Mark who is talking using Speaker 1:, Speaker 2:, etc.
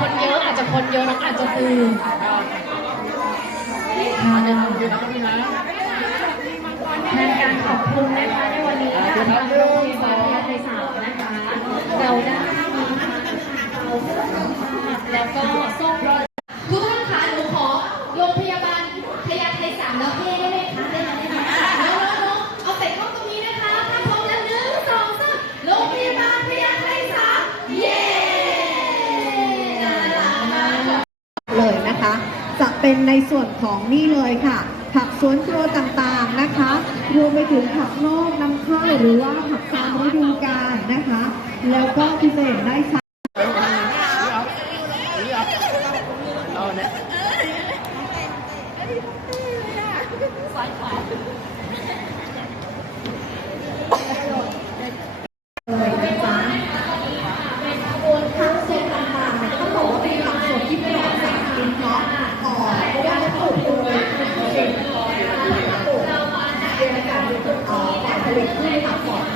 Speaker 1: คนเยอะอาจจะคนเยอะน้องอาจจะตื่นค่ะ
Speaker 2: ในการขอบคุณนะคะในวันนี้ค่ะทางโรงพยาบาลพญาไทสามนะคะ เราได้มีเราแล้วก็ส้มรอย
Speaker 1: ทุกท่านคะหนูขอโรงพยาบาลพญาไทสามแล้วเพ่ได้
Speaker 3: จะเป็นในส่วนของนี่เลยค่ะ ผักสวนครัวต่างๆนะคะ รวมไปถึงผักนอกนำเข้าหรือว่าผักตามฤดูกาลนะคะ แล้วก็พิเศษได้ใช้เลย เป็นเกษตรกรนะคะปลูกเราเรียนการปลูกอ๋อการผลิ ่